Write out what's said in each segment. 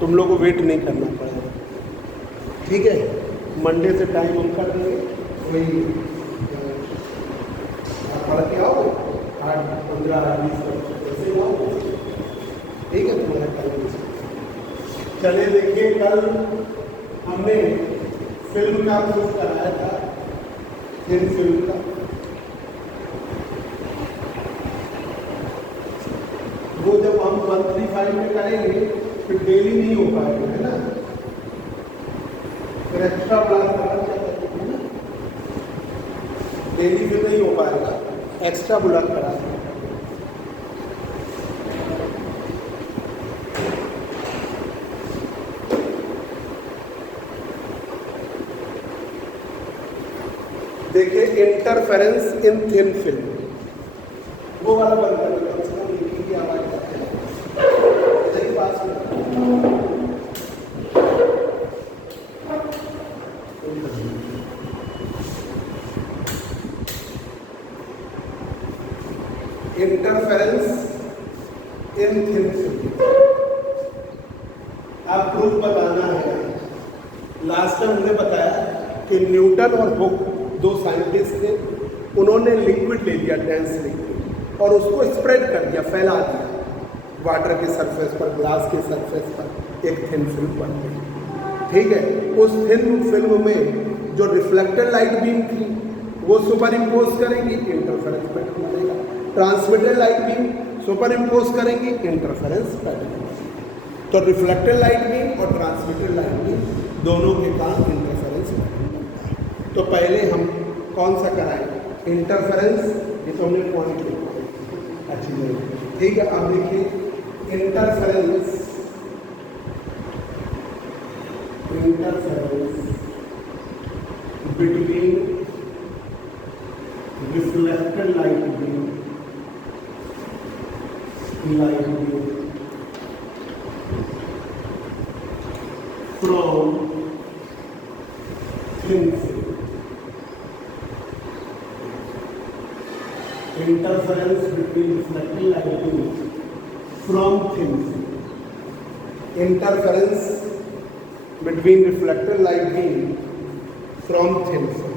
तुम लोग को वेट नहीं करना पड़ेगा, ठीक है। मंडे से टाइम हम कर देंगे, वही पढ़ के आओ 8, 15, 20 ऐसे आओ, ठीक है। तुम्हारा टाइम चले। देखिए कल हमने फिल्म का प्रूफ कराया था, हिंद फिल्म का। वो जब हम 135 में करेंगे फिर डेली नहीं हो पाएगा, है ना, फिर एक्स्ट्रा क्लास करना चाहिए, है ना, डेली फिर नहीं हो पाएगा, एक्स्ट्रा बुला करा। देखिए इंटरफेरेंस इन थिन फिल्म, वो वाला बंद कर देगा, उसका मीटिंग की आवाज आती है, तेरे पास में। इंटरफेरेंस इन थिन फिल्म, आप प्रूफ बताना है। लास्ट टाइम हमने बताया कि न्यूटन और हुक दो साइंटिस्ट थे, उन्होंने लिक्विड ले लिया, डेंस लिक्विड, और उसको स्प्रेड कर दिया, फैला दिया वाटर के सरफेस पर, ग्लास के सरफेस पर, एक थिन फिल्म बन गई, ठीक है। उस थिन फिल्म में जो रिफ्लेक्टेड लाइट बीम थी वो सुपर इम्पोज करेंगी, इंटरफेरेंस पैटर्न बनेगा। Transmitted light beam super impose करेंगी, इंटरफेरेंस पैटर्न। तो रिफ्लेक्टेड लाइट बीम और ट्रांसमिटेड लाइट बीम दोनों के कारण इंटरफेरेंस पैटर्न बनता है। तो पहले हम कौन सा कराएं, इंटरफेरेंस, ये तो हमने पॉइंट लिखा, अच्छी नहीं, ठीक है। अब देखिए interference between reflected light beam from thin film. Interference between reflected light beam from thin film. Interference between reflected light beam from thin film.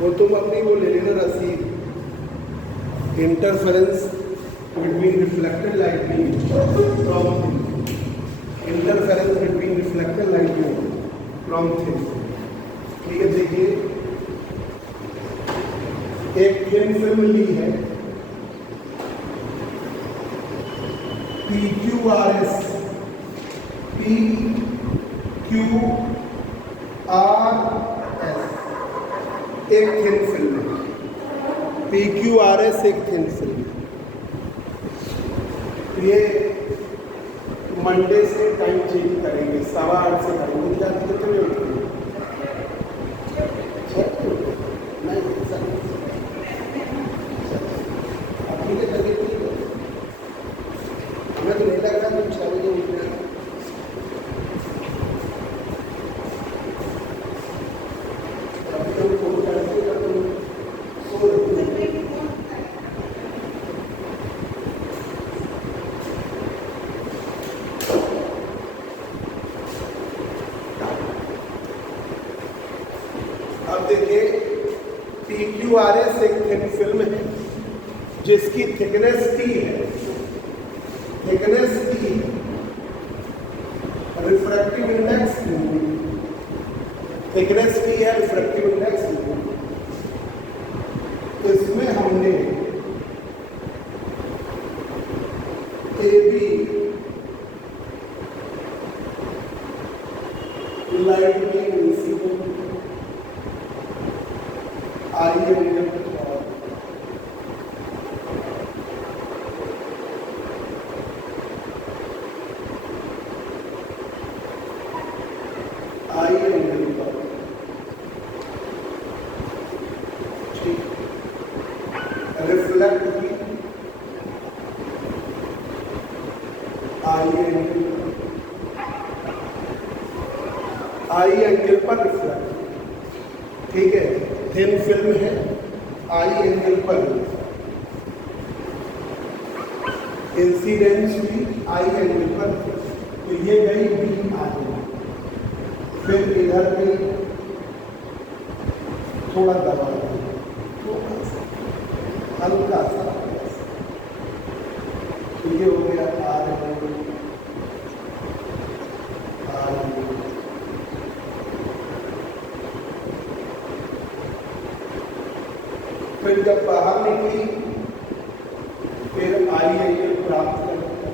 वो तुम अपनी वो ले लेना रसीद। Interference between reflected light beam from interference between reflected light beam from thin, ठीक है। देखिए एक थिन फिल्म ली है, PQRS, एक थिन फिल्म है, PQRS एक थिन फिल्म। ये मंडे से टाइम चेंज करेंगे, 8:15 से करेंगे, जाती कितने उठते हैं, अपनी तबीयत ठीक है, हमें तो नहीं लगता कि 6 बजे उठना है। अब देखिए PQRS एक थिन फिल्म है जिसकी थिकनेस T है, रिफ्रैक्टिव इंडेक्स थिकनेस T है, रिफ्रैक्टिव इंडेक्स। तो इसमें हमने AB light beam incident I angle पर, ठीक, रिफ्लेक्ट की आई एंगल पर रिफ्लेक्ट, ठीक है। थिन फिल्म है, आई एंगल पर इंसिडेंस हुई आई एंगल पर, तो ये गई बी आई, फिर इधर गई, थोड़ा दबा दी, थोड़ा सा हल्का सा, तो ये हो गया आर एंगल, आर एंगल। फिर जब बाहर निकली फिर आई एंगल प्राप्त कर लिया,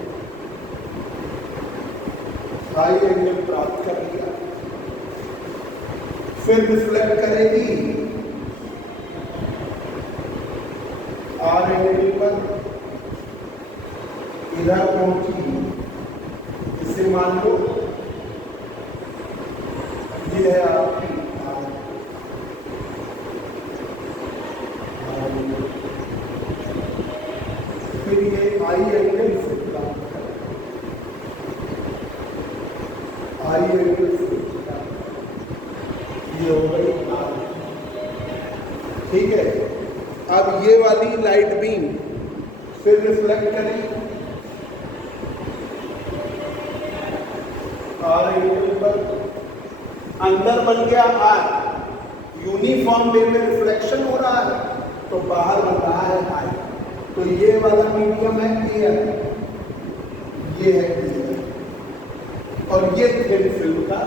आई एंगल प्राप्त कर लिया, फिर रिफ्लेक्ट करेगी आर एंगल पर, इधर पहुंची, इसे मान लो ये है आपकी फिर ये आई एंगल से प्राप्त कर, आई एंगल से ये हो गई आर। ठीक है, अब ये वाली लाइट बीम फिर रिफ्लेक्ट करें आर एंगल पर, अंदर बन गया आर, यूनिफॉर्म वे में रिफ्लेक्शन हो रहा है तो बाहर बन रहा है आई। तो ये वाला मीडियम है एयर, ये है एयर, और ये थिन फिल्म का।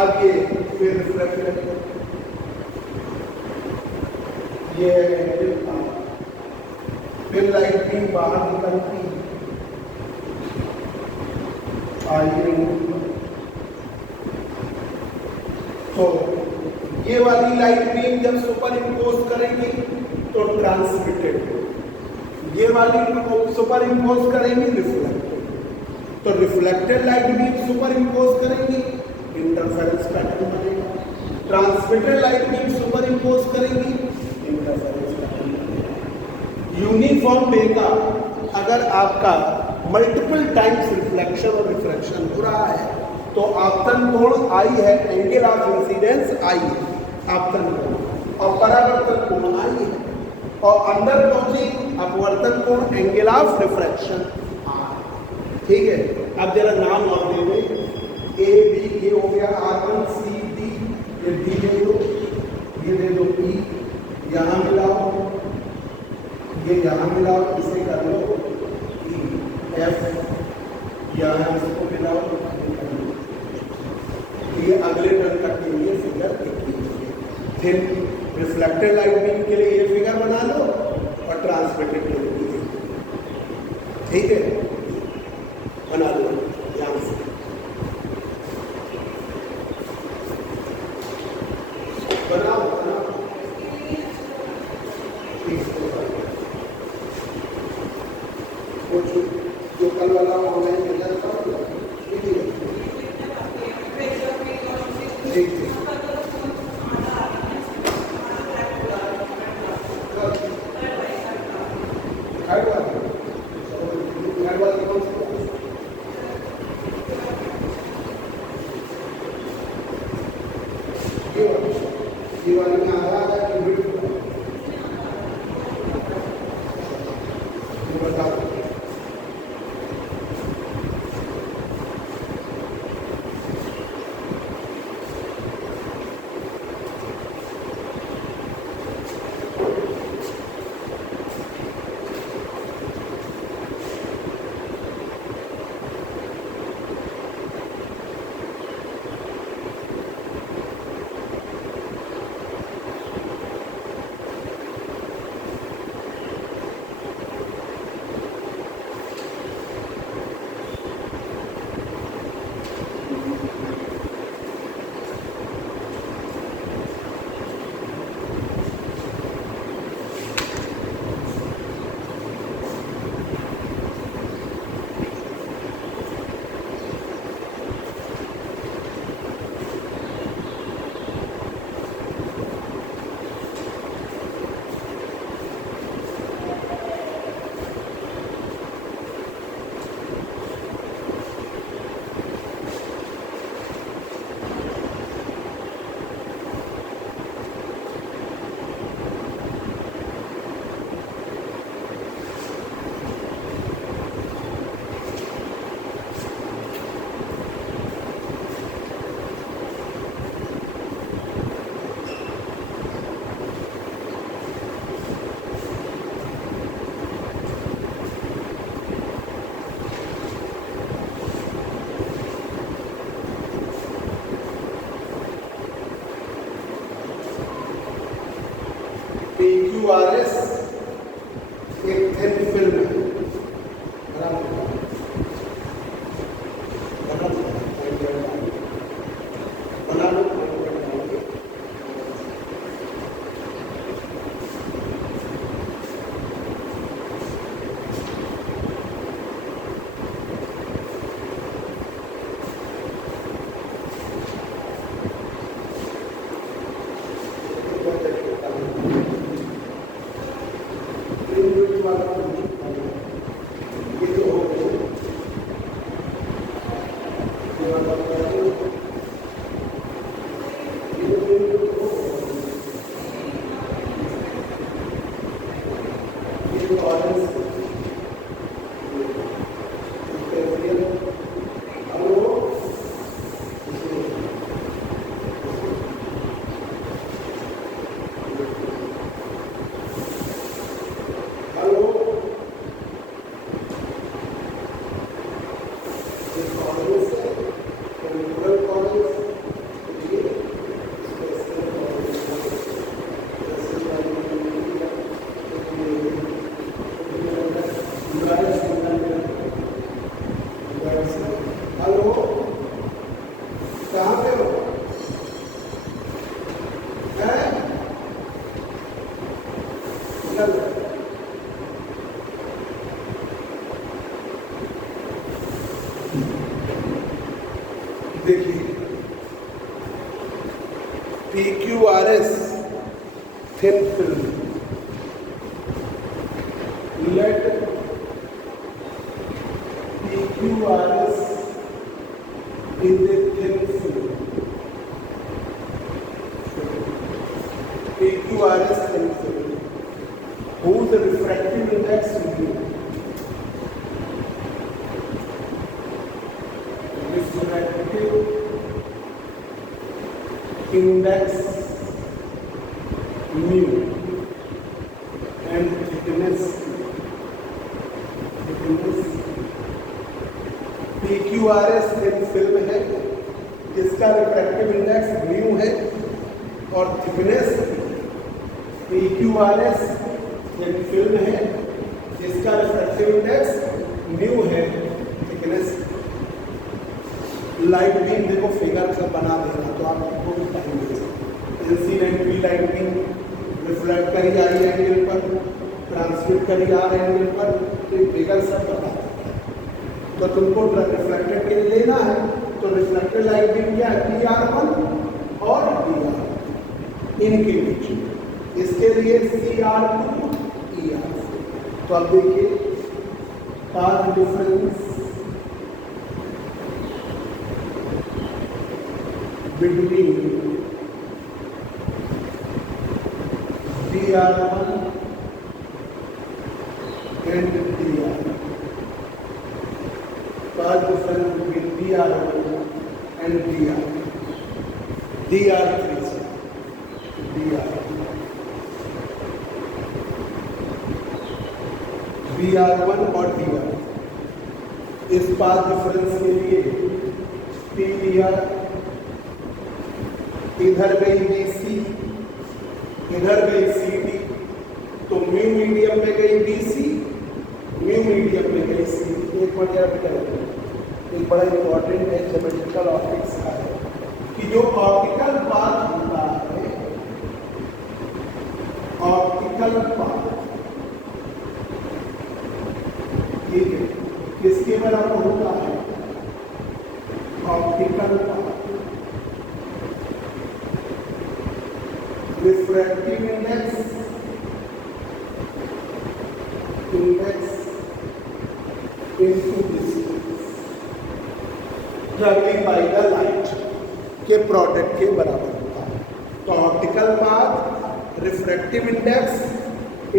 अब ये फिर रिफ्लेक्ट, ये है एंगल आर, फिर लाइट बीम बाहर निकलती आई एंगल। तो ये वाली लाइट बीम जब सुपर इम्पोज करेंगे तो ट्रांसमिटेड, ये वाली सुपर इम्पोज करेंगे रिफ्लेक्टेड, तो reflected light beam super impose करेंगे इंटरफेरेंस पैटर्न बनेगा, transmitted light beam super impose करेंगी इंटरफेरेंस पैटर्न बनेगा। यूनिफॉर्म वे का अगर आपका मल्टीपल टाइम्स रिफ्लेक्शन और रिफ्रैक्शन हो रहा है तो आपतन कोण आई है, एंगल ऑफ इंसिडेंस आई है आपतन कोण, और परावर्तन कोण आई है, और अंदर पहुंची अपवर्तन कोण एंगल ऑफ रिफ्रैक्शन आर। ठीक है, अब जरा नाम और दे दो, ए बी, ये हो गया R1 C D, ये D दे दो, ये दे दो E, यहाँ मिलाओ, ये यहाँ मिलाओ, इसे कर लो E F, यहाँ इसको मिलाओ, ये अगले टर्न तक के लिए फिगर फिर रिफ्लेक्टेड लाइट बीम के लिए ये फिगर बना लो और ट्रांसमिटेड के लिए, ठीक है, बना लो यहाँ से। बनाओ बनाओ, जो कल वाला ऑनलाइन रिजल्ट था ठीक है, ये वाली में आ रहा है कि बता दो। PQRS एक थिन फिल्म है, देखिए PQRS thin film, let PQRS is a thin film. PQRS thin film whose refractive index mu. Refractive index mu and thickness PQRS thin film है जिसका रिफ्रैक्टिव इंडेक्स म्यू है और थिकनेस PQRS थिन फिल्म है जिसका refractive index mu है, thickness. Light beam देखो figure सब बना देगा तो आपको बताएंगे इंसिडेंट भी लाइट बीम रिफ्लेक्ट करी जा रही है एंगल पर, ट्रांसमिट करी जा रही है एंगल पर, तो फिगर सब बता देगा। तो तुमको रिफ्लेक्टेड के लिए लेना है तो रिफ्लेक्टेड लाइट बीम क्या है, PR1 और DR इनके बीच, इसके लिए CR2 ER। तो अब देखिए path difference between DR1 and DR, path difference between DR1 and DR, DR3 DR, DR1 और DR, इस पाथ डिफरेंस के लिए PDR इधर गई BC, इधर गई CD, तो म्यू मीडियम में गई BC, म्यू मीडियम में गई CD। एक वगैरह करेंगे, एक बड़ा इंपॉर्टेंट है ज्योमेट्रिकल ऑप्टिक्स का है कि जो ऑप्टिकल पाथ होता है, ऑप्टिकल पाथ ठीक है किसके बराबर होता है, optical path refractive index into distance traveling by the light के प्रोडक्ट के बराबर होता है। तो optical path refractive index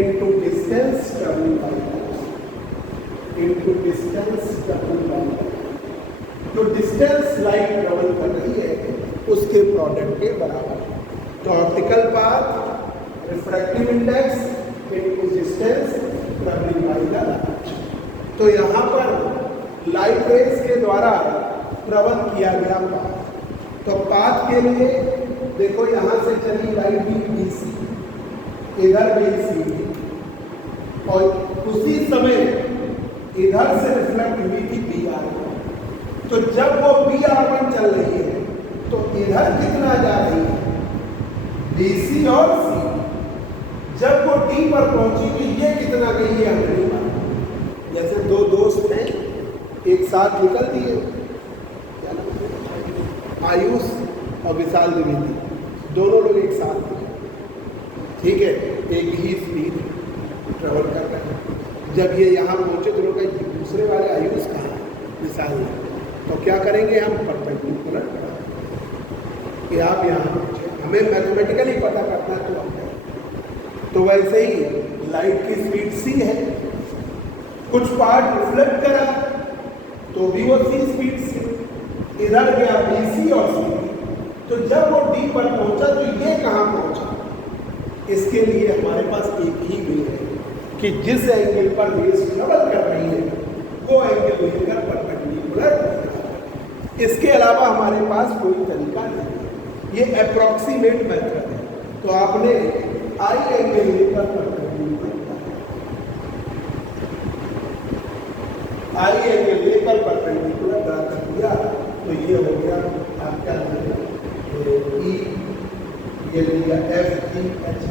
into distance traveling by light, into distance traveling by light, जो डिस्टेंस लाइट ट्रेवल कर रही है उसके प्रोडक्ट के बराबर। तो optical path refractive index into distance traveling by the light। तो यहाँ पर लाइट रेज के द्वारा ट्रेवल किया गया पाथ, तो पाथ के लिए देखो यहाँ से चली लाइट बीम BC, इधर गई CD और उसी समय इधर से रिफ्लेक्ट हुई थी BR1। तो जब वो BR1 चल रही है तो इधर कितना जा रही है, BC और CD। जब वो D पर पहुंची तो ये कितना गई है, हमने माना। जैसे दो दोस्त हैं एक साथ निकल दिए, आयुष और विशाल द्विवेदी, दोनों लोग एक साथ थे, ठीक है, एक ही स्पीड ट्रेवल कर रहे हैं। जब ये यहाँ पहुँचे तो लोग दूसरे वाले आयुष कहाँ है, विशाल ने, तो क्या करेंगे हम, परपेंडिकुलर कि आप यहाँ पहुँचे, हमें मैथमेटिकली पता करना है तो आप। तो वैसे ही लाइट की स्पीड c है, कुछ पार्ट रिफ्लेक्ट करा तो भी वो c स्पीड से, इधर गया BC और CD। तो जब वो D पर पहुंचा तो ये कहाँ पहुंचा, इसके लिए हमारे पास एक ही वे है कि जिस एंगल पर रेस ट्रेवल कर रही है वो एंगल लेकर परपेंडिकुलर। इसके अलावा हमारे पास कोई तरीका नहीं है, ये अप्रॉक्सीमेट मेथड है। तो आपने I एंगल लेकर परपेंडिकुलर, I एंगल लेकर परपेंडिकुलर ड्रा कर दिया तो ये हो गया आपका E, ये लिया FGH,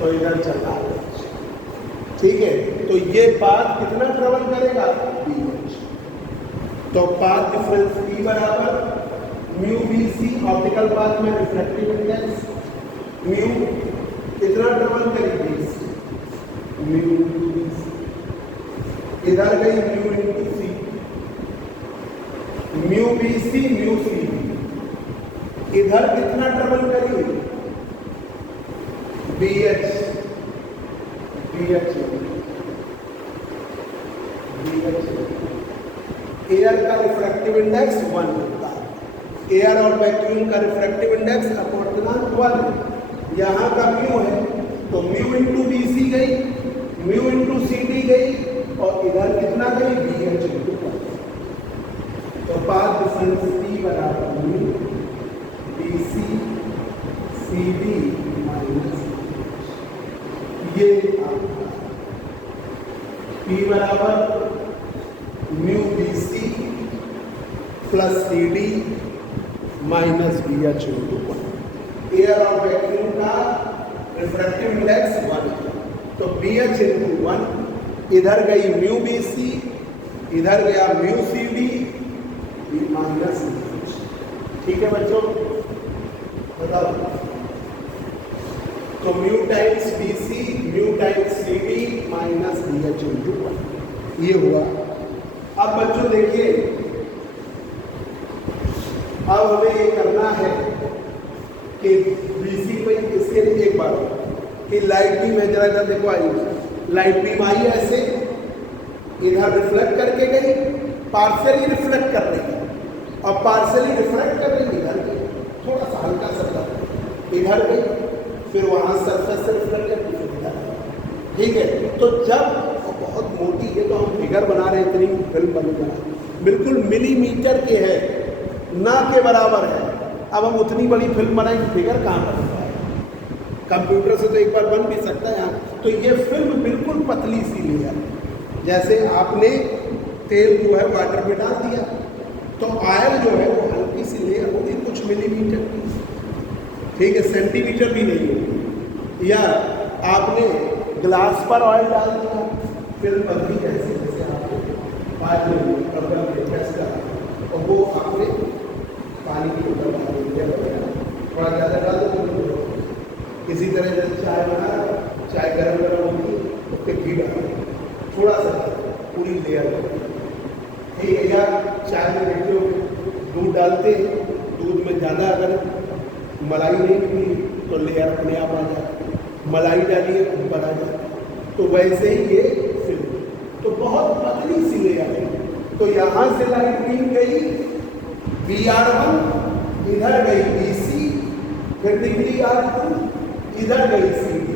तो इधर चला, ठीक है। तो ये पाथ कितना ट्रेवल करेगा, BH। तो पाथ डिफरेंस P बराबर म्यू BC, ऑप्टिकल पाथ में रिफ्रैक्टिव इंडेक्स म्यू कितना ट्रेवल करेगी, BC, म्यू इंटू BC, इधर गई mu into C, mu BC mu CD, इधर कितना ट्रेवल करेगी, BH, एयर का रिफ्रैक्टिव इंडेक्स 1 होता है, एयर और वैक्यूम का रिफ्रैक्टिव इंडेक्स अपूर्णांक 1, यहाँ का म्यू है तो म्यू इंटू BC गई, म्यू इंटू CD गई और इधर कितना गई, BH इंटू 1। तो पाथ डिफरेंस P बराबर म्यू BC CD माइनस ये P बराबर mu BC plus CD minus BH into 1। Air और वैक्यूम का रिफ्रैक्टिव इंडेक्स 1, तो BH इंटू 1, इधर गई म्यू BC, इधर गया म्यू CD माइनस BH। ठीक है बच्चों, बताओ। तो mu times BC mu times CD minus BH into 1, ये हुआ। अब बच्चों देखिए, अब हमें ये करना है कि BC पे, इसके लिए एक बार कि लाइट बीम है, जरा इधर देखो, आई लाइट बीम आई ऐसे, इधर रिफ्लेक्ट करके गई, पार्शियली रिफ्लेक्ट कर रही है और पार्शियली रिफ्लेक्ट कर रही, इधर गई, थोड़ा सा हल्का सा इधर गई, फिर वहाँ सरफेस से रिफ्लेक्ट करके फिर इधर, ठीक है। तो जब बहुत मोटी है तो हम फिगर बना रहे हैं, इतनी फिल्म बन रहा बिल्कुल मिलीमीटर के है, ना के बराबर है। अब हम उतनी बड़ी फिल्म बनाएंगे, फिगर कहाँ बनता है, कंप्यूटर से तो एक बार बन भी सकता है यहाँ। तो ये फिल्म बिल्कुल पतली सी लेयर, जैसे आपने तेल जो है वाटर में डाल दिया तो ऑयल जो है वो हल्की सी लेयर होगी, कुछ मिलीमीटर की, ठीक है, सेंटीमीटर भी नहीं होगी। या आपने ग्लास पर ऑयल डाल दिया, फिल्म बनती कैसे, जैसे आपने और वो आपने पानी की बोतल डाल दिया, थोड़ा ज़्यादा डाल दो। इसी तरह जैसे चाय बना, चाय गर्म होगी तो फिर घी डाल थोड़ा सा, पूरी लेयर, ठीक है। या चाय में देखते हो दूध डालते हैं, दूध में ज़्यादा अगर मलाई नहीं निकली तो लेयर अपने आप आ जाती है, मलाई डालिए ऊपर आ जाती है। तो वैसे ही ये फिल्म तो बहुत पतली सी लेयर है। तो यहाँ से लाइट बीम गई BR1, इधर गई BC, फिर निकली R2, इधर गई CD।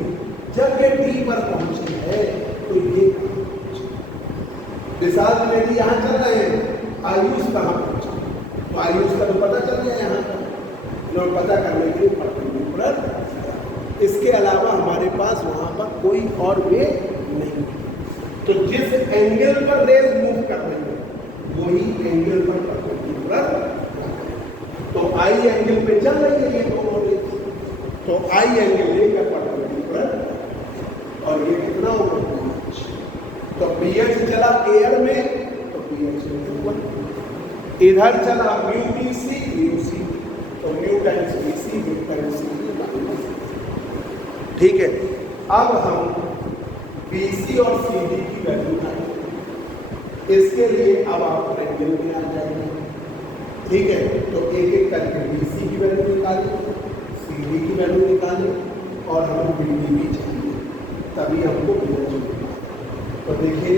जब ये D पर पहुंची है तो ये विशाल द्विवेदी यहाँ चल रहे हैं, आयुष कहाँ पहुंचा, तो आयुष का तो पता चल गया यहाँ का, लोग पता करने के लिए परपेंडिकुलर इसके अलावा हमारे पास वहाँ पर कोई और वे नहीं। तो जिस एंगल पर रेज मूव कर रही है वही एंगल पर परपेंडिकुलर, तो आई एंगल पे चल रही है ये दोनों रेज, तो आई एंगल लेगा परपेंडिकुलर, और ये कितना होगा BH। तो BH चला एयर में तो BH इधर चला म्यू BC म्यू C, तो mu times BC mu times C। ठीक है, अब हम BC और CD की वैल्यू निकालेंगे। इसके लिए अब आप ट्रायंगल में आ जाएंगे। ठीक है, तो एक एक करके BC की वैल्यू निकालें, CD की वैल्यू निकालें, और हमें BD भी चाहिए, तभी हमको BH मिलेगा। तो देखिए,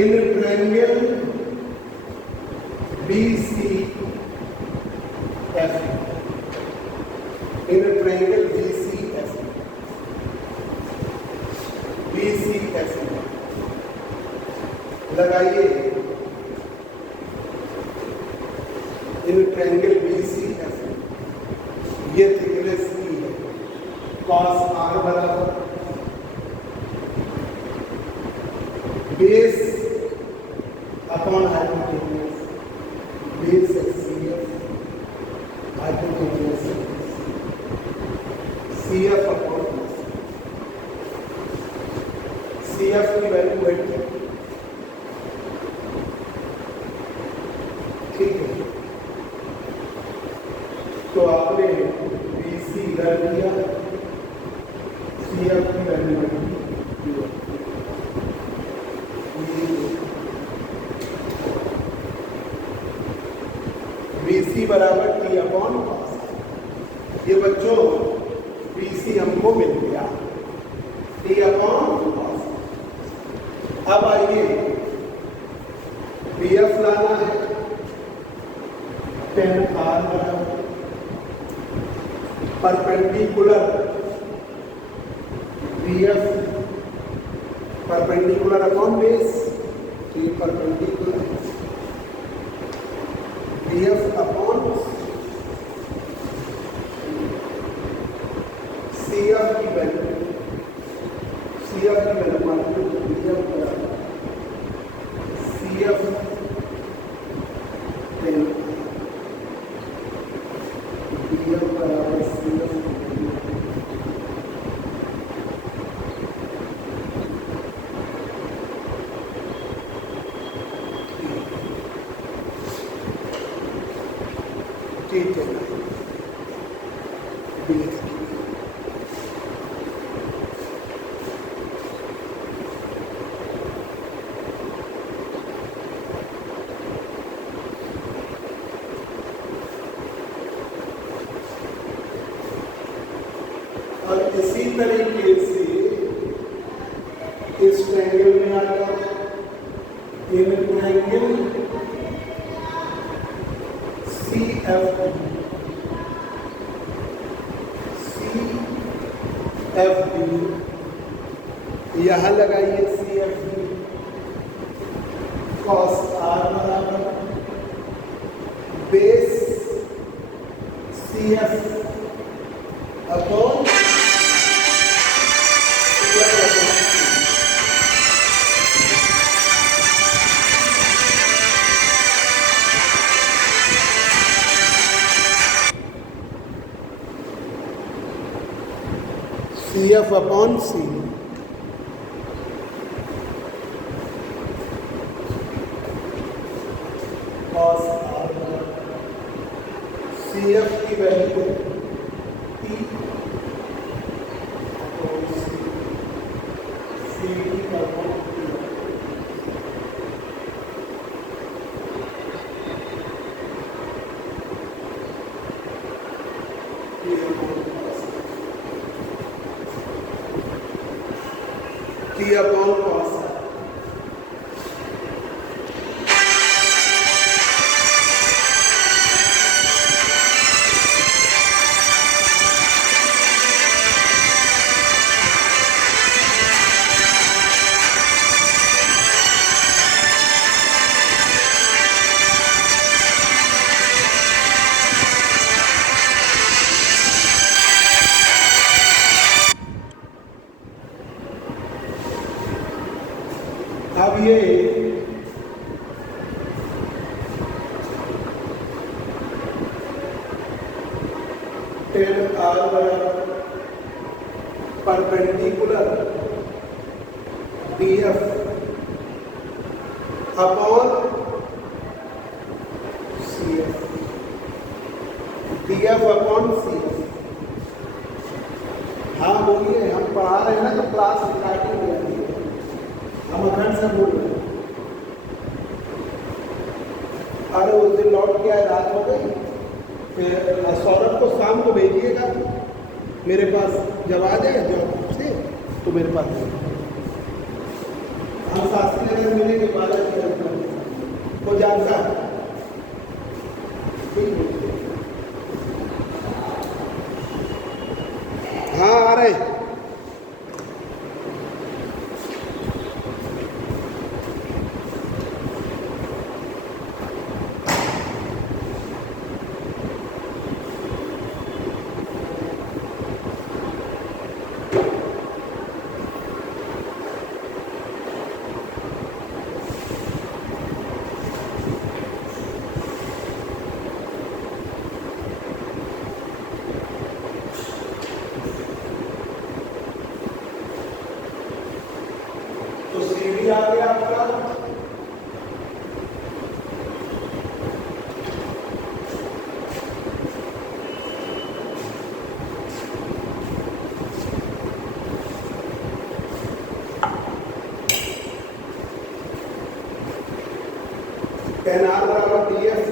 in triangle BCF, in triangle BCF लगाइए, इन ट्रायंगल BCF ये थिकनेस की है, cos R बराबर base upon hypotenuse, base CF hypotenuse CF upon CF की वैल्यू है, ठीक है। तो आपने BC इधर दिया, CF की वैल्यू है BC बराबर T अपॉन cos। ये बच्चों BC हमको मिल गया, T अपॉन cos। अब आइए BF लाना है, tan R बराबर perpendicular BF perpendicular upon base, T perpendicular BF upon CF की वैल्यू, CF की वैल्यू मालूम है, BF बराबर CF BF बराबर CF। ठीक है, और इसी तरीके से इस ट्रायंगल में आ जाओ, इन ट्रायंगल CFD यहाँ लगाइए, CFD cos R बराबर base CF upon CF upon C। cos R CF की value T upon C, CD upon T upon cos। अब ये tan R perpendicular D F upon C F, D F upon C F. हाँ बोलिए, हम पढ़ा रहे हैं ना तो क्लास स्टार्टिंग हो जाती है, हम अखंड से बोल रहे हैं। अरे उस दिन लौट के आए, रात हो गई, फिर सौरभ को शाम को भेजिएगा मेरे पास, जब आ जाए जॉब से तो मेरे पास हम शास्त्री नगर मिलेंगे 12 को जानता है। हाँ आ रहे। तो सीढ़ी आ गया आपका, टेन आर बराबर डी एफ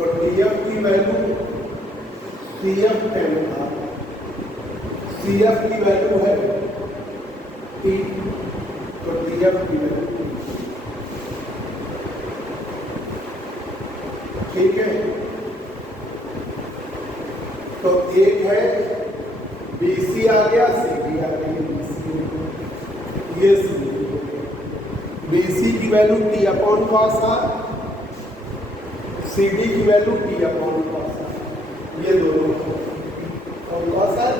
और डी एफ की value C F tan R, C F की वैल्यू है टी, तो डी एफ की वैल्यू, ठीक है। तो एक है बी सी आ गया, सी डी आ गई, ये सी, बी सी की value T upon cos R, C D की value T upon cos R, ये दोनों और कॉस आर।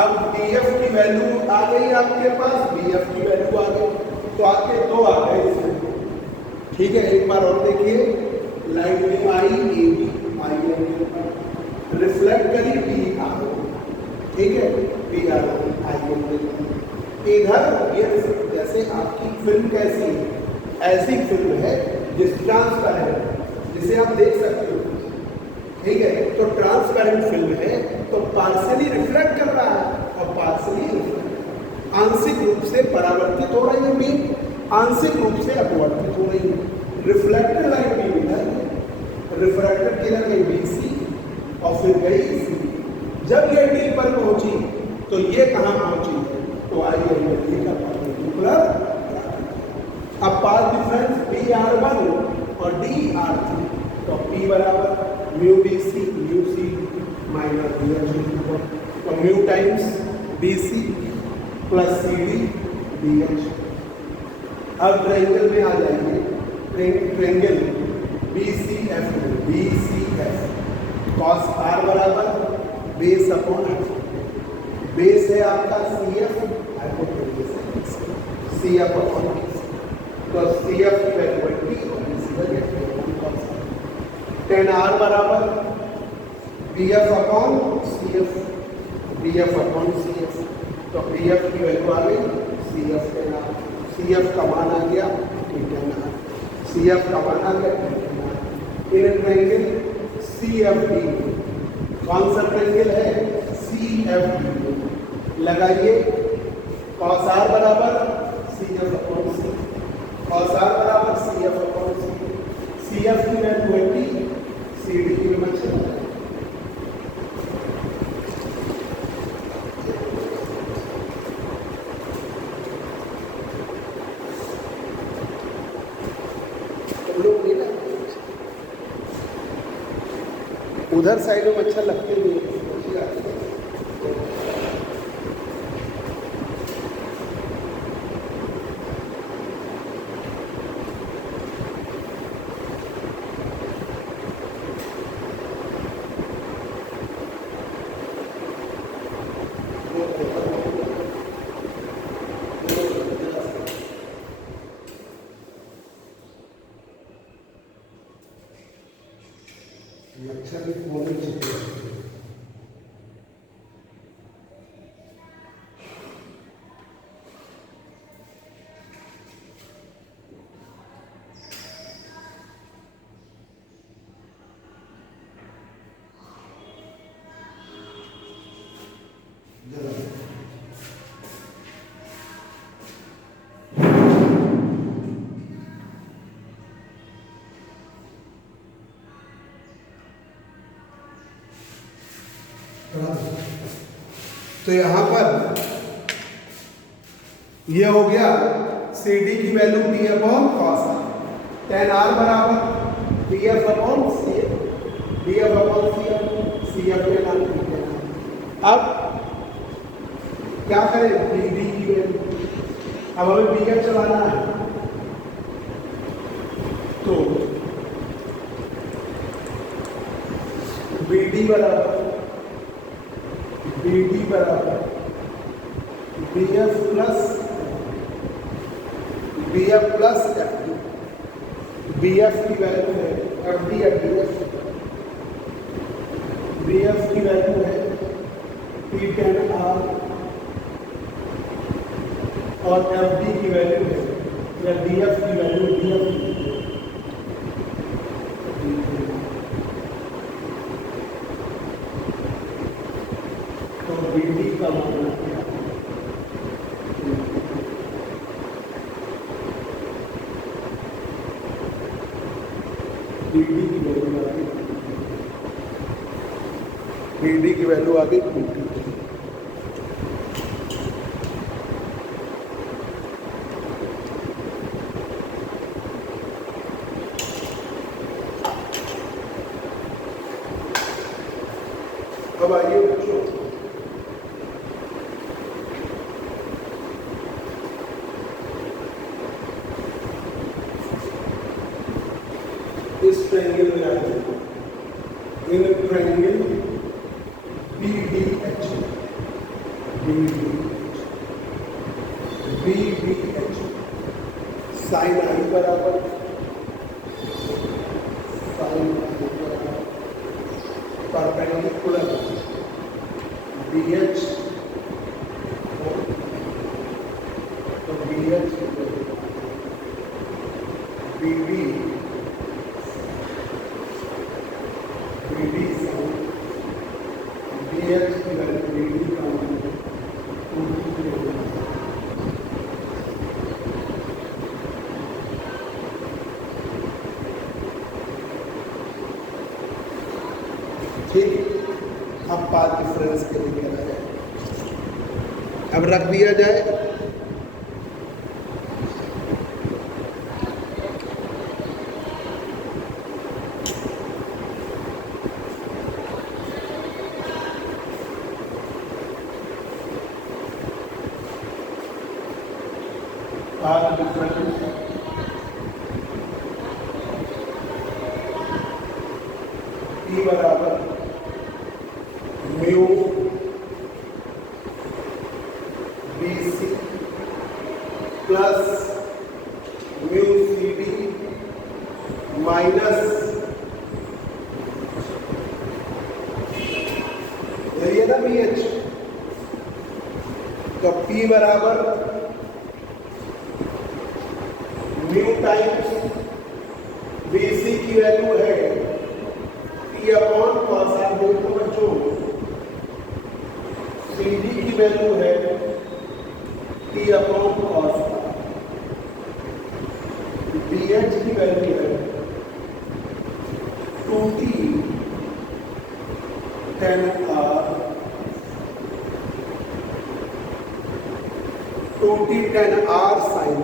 अब डी एफ की वैल्यू आ गई आपके पास, बी एफ की वैल्यू आ गई, तो आपके दो आ गए इसमें, ठीक है। एक बार और देखिए, लाइट बीम आई, ए बी आई, रिफ्लेक्ट करी बी आर, ठीक है, बी आर आई। इधर ये जैसे आपकी फिल्म कैसी है, ऐसी फिल्म है जिस ट्रांसपेरेंट, जिसे आप देख सकते हो, ठीक है। तो ट्रांसपेरेंट फिल्म है तो पार्शियली रिफ्लेक्ट कर रहा है और पार्शियली आंशिक रूप से परावर्तित हो रही है बीम, आंशिक रूप से अपवर्तित हो रही है। रिफ्लेक्टेड लाइट बीम इधर, रिफ्रैक्टेड किरण गई बीसी और फिर गई सी। जब ये डी पर पहुंची तो ये कहां पहुंची, तो आई एंगल का परपेंडिकुलर। अब path difference B R one और डी आर थ्री, तो पी बराबर mu B C minus B H, तो mu times B C plus C D B H. अब ट्रायंगल में आ जाएंगे, triangle B C F, cos R बराबर base upon F, base है आपका C F, C F upon B, तो C F की वैल्यू 20 और बी सी की वैल्यू 10 आर बराबर B F upon C F, B F upon C F, तो B F की वैल्यू आ गई C F 10 R, C F का मान आ गया 10 आर, सी एफ का मान आ गया 10 आर। In triangle C F D, कौन सा ट्रायंगल है, सी एफ डी, लगाइए कॉस आर बराबर C F upon C, cos R बराबर C F upon C, C F की वैल्यू 20, सी डी की वैल्यू 10। उधर साइड में मच्छर लगते नहीं है। तो यहां पर यह हो गया सी डी की value D upon cos ten R बराबर D F upon C F, D F upon C F के नाम। अब क्या करें, बी डी की वैल्यू, अब हमें बी एफ चलाना है, तो बी डी बराबर B F plus F D, B F की वैल्यू है एफ डी या डी एफ, बी एफ की वैल्यू है टी टेन आर और एफ डी की वैल्यू है या डी एफ की वैल्यू डी एफ। तो बी डी का मतलब क्या, बी डी की वैल्यू आ गई, बी डी की वैल्यू आ गई 2T। अब आइए बच्चों, इस ट्रायंगल में आते हैं, in triangle B D H, sine i बराबर परपेंडिकुलर बी एच, तो B H B D sine B H की वैल्यू बी डी का ठीक। अब पाथ डिफरेंस के लिए क्या है, अब रख दिया जाए, पाथ डिफरेंस ई बराबर mu B C plus mu C D minus ये ना बी एच, तो पी बराबर म्यू टाइम्स बी सी की वैल्यू है टी अपॉन कॉस आर, देखो बच्चों सी डी की वैल्यू है T upon cos R, B H की वैल्यू है 2T tan R, 2T tan R sin।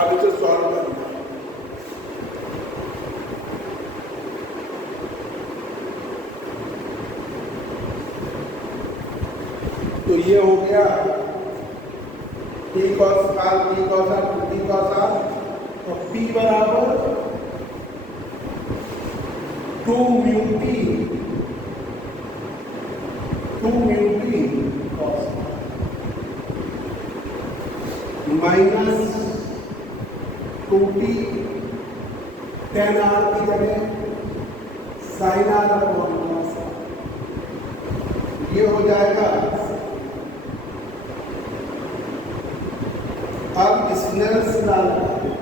अब इसे सॉल्व करना है, तो ये हो गया T cos R T cos R T cos R, और P बराबर 2 mu T cos minus 2t tan r की जगह sin r upon cos r, ये हो जाएगा। अब स्नेल्स लॉ लगाते हैं।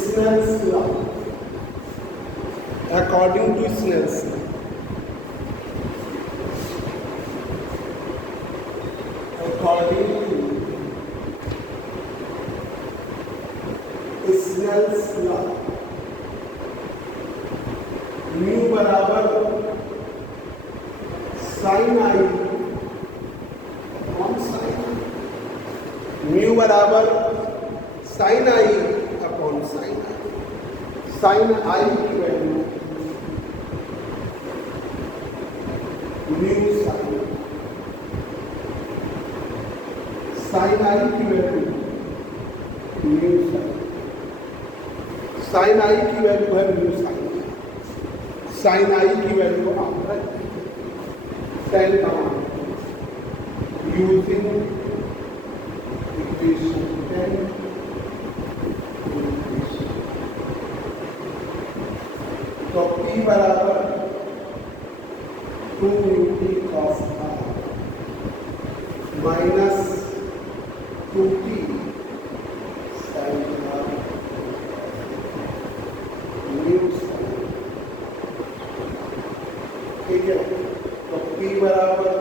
Snell's law, according to Snell's law, according to Snell's law, mu बराबर साइन आई, म्यू बराबर sine I upon sine I. Sine I की value mu sine, sine I की value mu sine, sine I की value है mu sine, sine I की value आप रखें 10 using equation 10 तो P बराबर 2 T cos r minus 2t sin r mu sign, ठीक है। तो P बराबर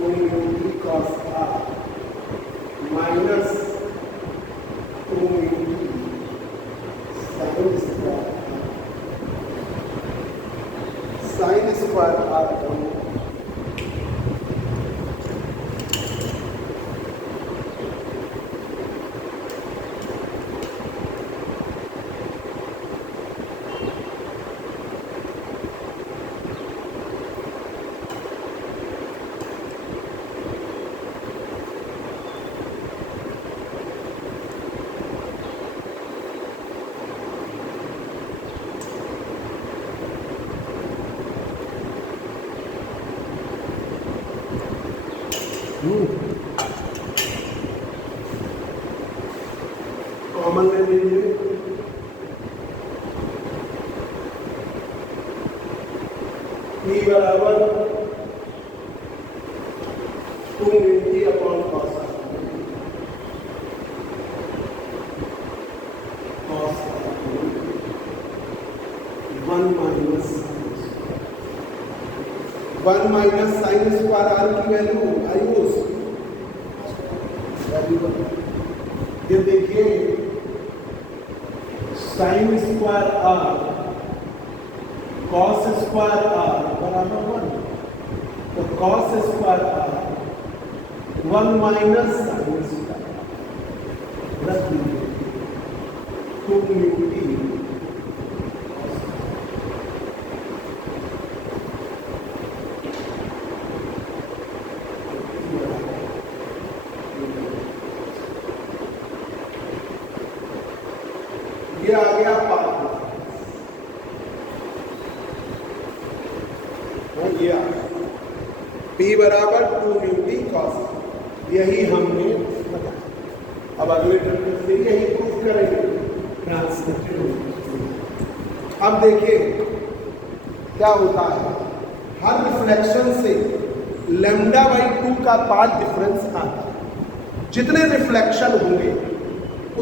2 T cos r minus 2 T sine square, sine square r upon common ले लीजिए। P बराबर 2 T upon cos r, cos 1 minus sine square r की value Ayush, ये देखिए sine square r cos square r बराबर 1, तो cos square r 1 minus sine square रख दीजिए 2 म्यू टी, ये आ गया पार्ट, ये आ गया P बराबर 2 म्यू टी cos, यही हमने बताया। अब अगले टर्म से यही प्रूफ करेंगे ट्रांसलेटेड। अब देखिए क्या होता है, हर रिफ्लेक्शन से λ/2 का पार्ट डिफरेंस आता है। जितने रिफ्लेक्शन होंगे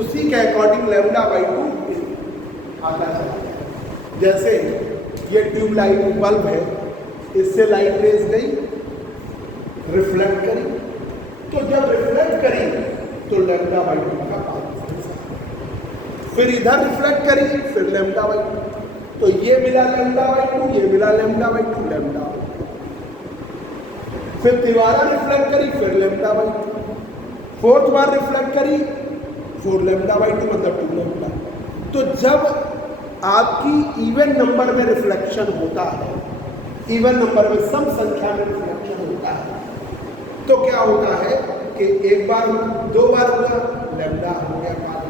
उसी के अकॉर्डिंग λ/2 आता है। जैसे ये ट्यूबलाइट बल्ब है, इससे लाइट रेज गई, रिफ्लेक्ट करी, तो जब रिफ्लेक्ट करी तो λ/2 का पार्ट, फिर इधर रिफ्लेक्ट करी फिर λ/2, तो ये मिला λ/2, ये मिला λ/2, λ, फिर दोबारा रिफ्लेक्ट करी फिर λ/2, फोर्थ बार रिफ्लेक्ट करी 4 λ/2 मतलब 2 λ। तो जब आपकी इवन नंबर में रिफ्लेक्शन होता है, इवन नंबर में सम संख्या में रिफ्लेक्शन होता है, तो क्या होता है कि एक बार 2 बार हुआ लैम्डा हो गया 5,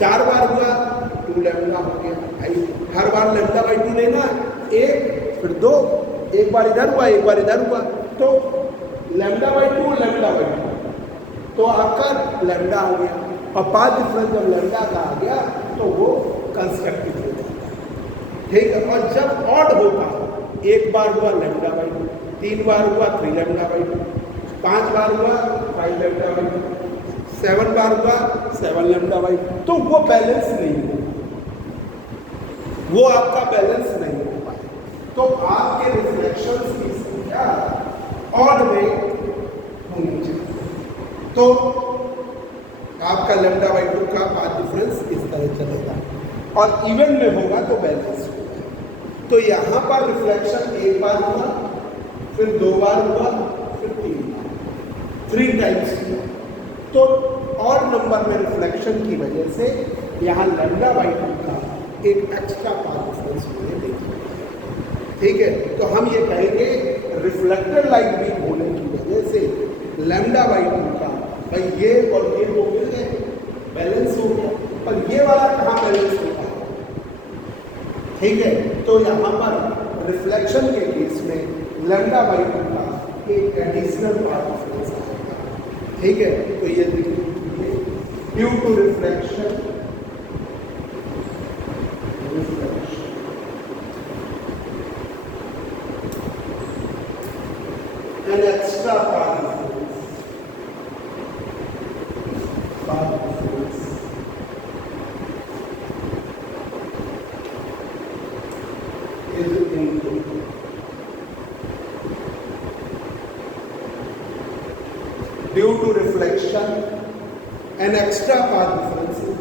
4 बार हुआ 2 लैम्डा हो गया। भाई हर बार लैम्डा बाई 2 लेना, 1 फिर 2, एक बार इधर हुआ एक बार इधर हुआ, तो लैम्डा बाई 2 लैम्डा बाई 2, तो आपका लैम्डा हो गया। और पाथ डिफरेंस जब लैम्डा का आ गया तो वो कंस्ट्रक्टिव हो जाता है, ठीक है। और जब ऑड होता है, एक बार हुआ लैम्डा बाई 2, 3 बार हुआ 3 लैम्डा बाई 2, 5 बार हुआ 5 लैम्डा बाई 2, 7 बार हुआ 7 लैम्डा बाई 2, तो वो बैलेंस नहीं हो, वो आपका बैलेंस नहीं हो पाए। तो आपके रिफ्लेक्शंस की संख्या ऑड में होनी चाहिए, तो आपका लैम्डा बाई 2 का पाथ डिफरेंस इस तरह चलेगा। और इवन में होगा तो बैलेंस होगा। तो यहाँ पर रिफ्लेक्शन एक बार हुआ, फिर 2 बार हुआ, फिर 3 बार, 3 टाइम्स हुआ। तो और नंबर में रिफ्लेक्शन की वजह से यहाँ लैम्डा बाई 2 का एक एक्स्ट्रा पाथ डिफरेंस होने देगी, ठीक है। तो हम ये कहेंगे रिफ्लेक्टेड लाइट बीम होने की वजह से लैम्डा बाई 2 का, भाई ये और ये हो गए बैलेंस हो गया, पर ये वाला कहाँ बैलेंस होगा, ठीक है। तो यहाँ पर रिफ्लेक्शन के केस में लैम्डा बाई 2 का एक एडिशनल पाथ डिफरेंस आएगा, ठीक है। तो ये due to reflection an extra path difference is into due to reflection an extra path difference is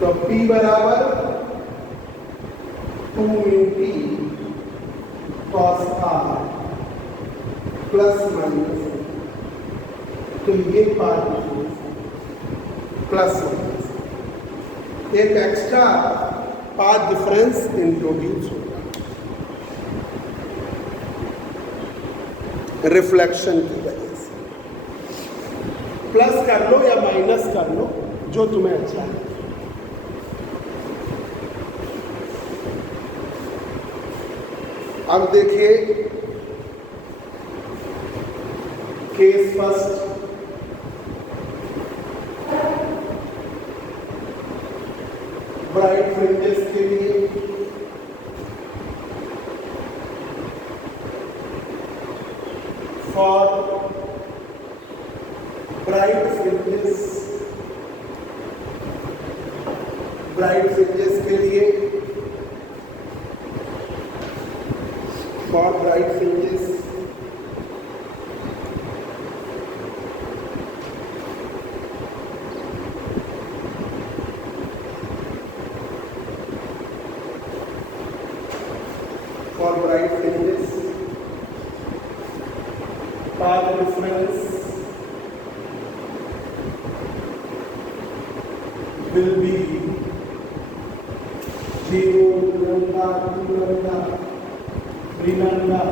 तो P बराबर 2 T cos r plus minus, तो ये पार्ट प्लस माइनस एक एक्स्ट्रा पाथ डिफरेंस इंट्रोड्यूस होगा रिफ्लेक्शन की वजह से। Plus कर लो या माइनस कर लो, जो तुम्हें अच्छा है। अब देखिए केस फर्स्ट, ब्राइट फ्रिंजेस के लिए फॉर ब्राइट फ्रिंजेस के लिए for bright fringes for bright fringes, path difference will be 0, lambda, 2 lambda, 3 lambda,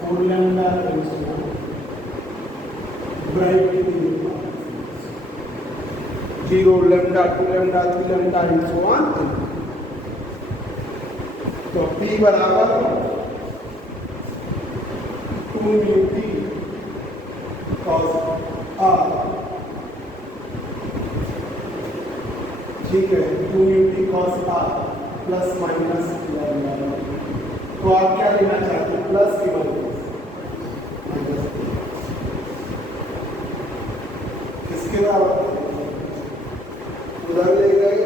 4 lambda, and so on. Bright 0, lambda, 2 lambda, 3 lambda, and so on. तो P बराबर 2 mu T cos r, ठीक है, 2 mu T cos r plus minus, तो आप क्या लेना चाहते हैं, प्लस की माइनस, किसके बराबर उधर ले गए,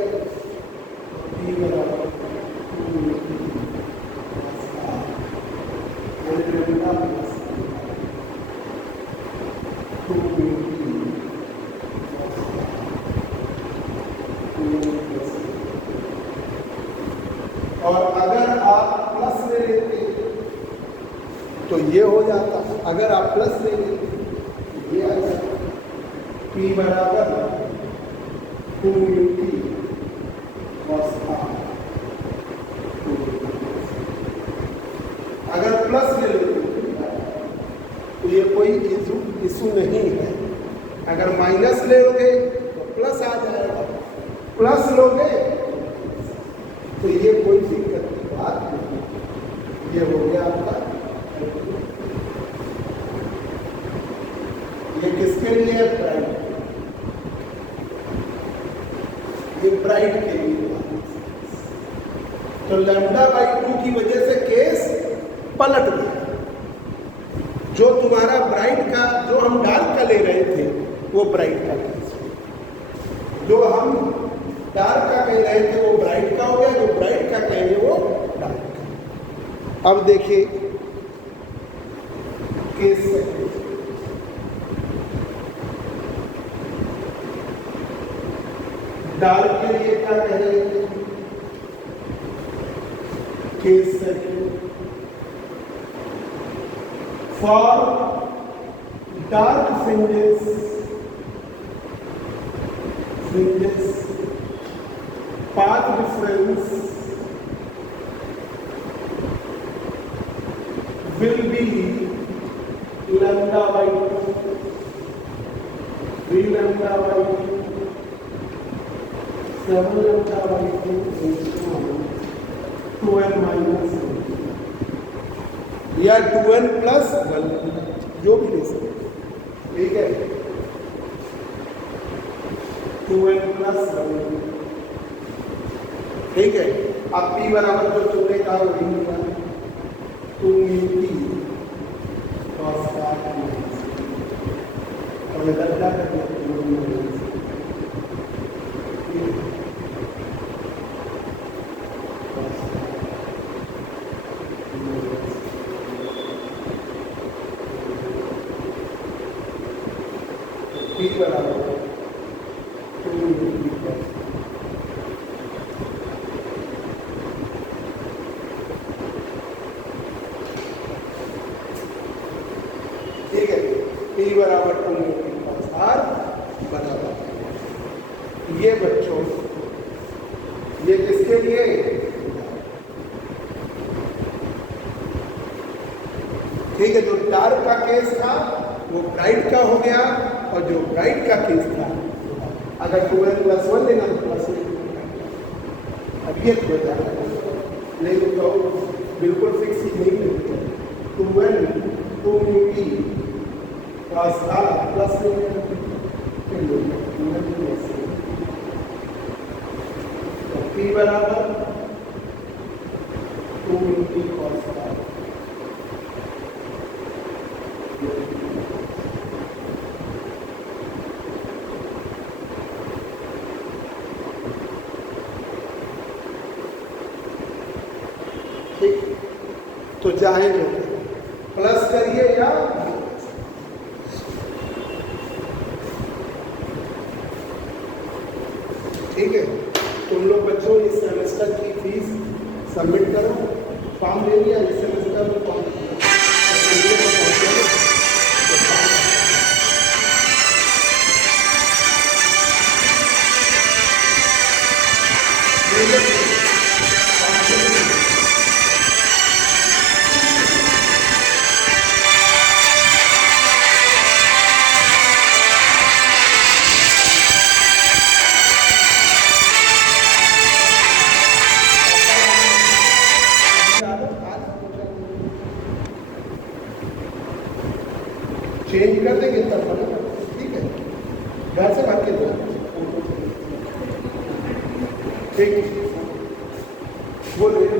P बराबर 2 म्यू टी और अगर आप प्लस ले लेते तो ये हो जाता, अगर आप प्लस ले लेते ये आ जाता, P बराबर 2 म्यू टी cos r, अगर प्लस ले लेते तो ये कोई इशू नहीं है। अगर माइनस ले लोगे तो प्लस आ जाएगा, प्लस लोगे तो ये कोई दिक्कत की बात नहीं। ये हो गया आपका। ये किसके लिए है? ब्राइट। ये ब्राइट के लिए। तो λ/2 की वजह से केस पलट गया। जो तुम्हारा ब्राइट का, जो हम डार्क का ले रहे थे वो ब्राइट का केस, जो हम डार्क का कह रहे थे वो ब्राइट का हो गया, जो ब्राइट का कहेंगे वो डार्क का। अब देखिए केस डार्क के लिए क्या कह रहे थे? Case second for dark fringes path difference will be λ/2, 3 λ/2, 7 λ/2 2n minus या 2n प्लस 1, जो भी ले सकते, ठीक है। 2n प्लस 1, ठीक है। अब p बराबर जो चुनने का वही होगा 2p cos और इधर क्या करेंगे? p बराबर 2p ठीक है। p बराबर 2p cos r बराबर ये बच्चों, ये किसके लिए? ठीक है। जो डार्क का केस था वो ब्राइट का हो गया, और जो ब्राइट का केस था, अगर 2n प्लस 1 लेना तो प्लस अब ये हो जाएगा, नहीं तो बिल्कुल फिक्स ही नहीं मिलती। 2n 2p cos r plus p बराबर 2p cos r। ठीक, तो जाएंगे प्लस करिए या ठीक है। तुम लोग बच्चों इस सेमेस्टर की फीस सबमिट करो, फॉर्म ले लिया इस सेमेस्टर में, फॉर्म चेंज कर देंगे तब बना, ठीक है। घर से भाग के दो, ठीक, बोल रहे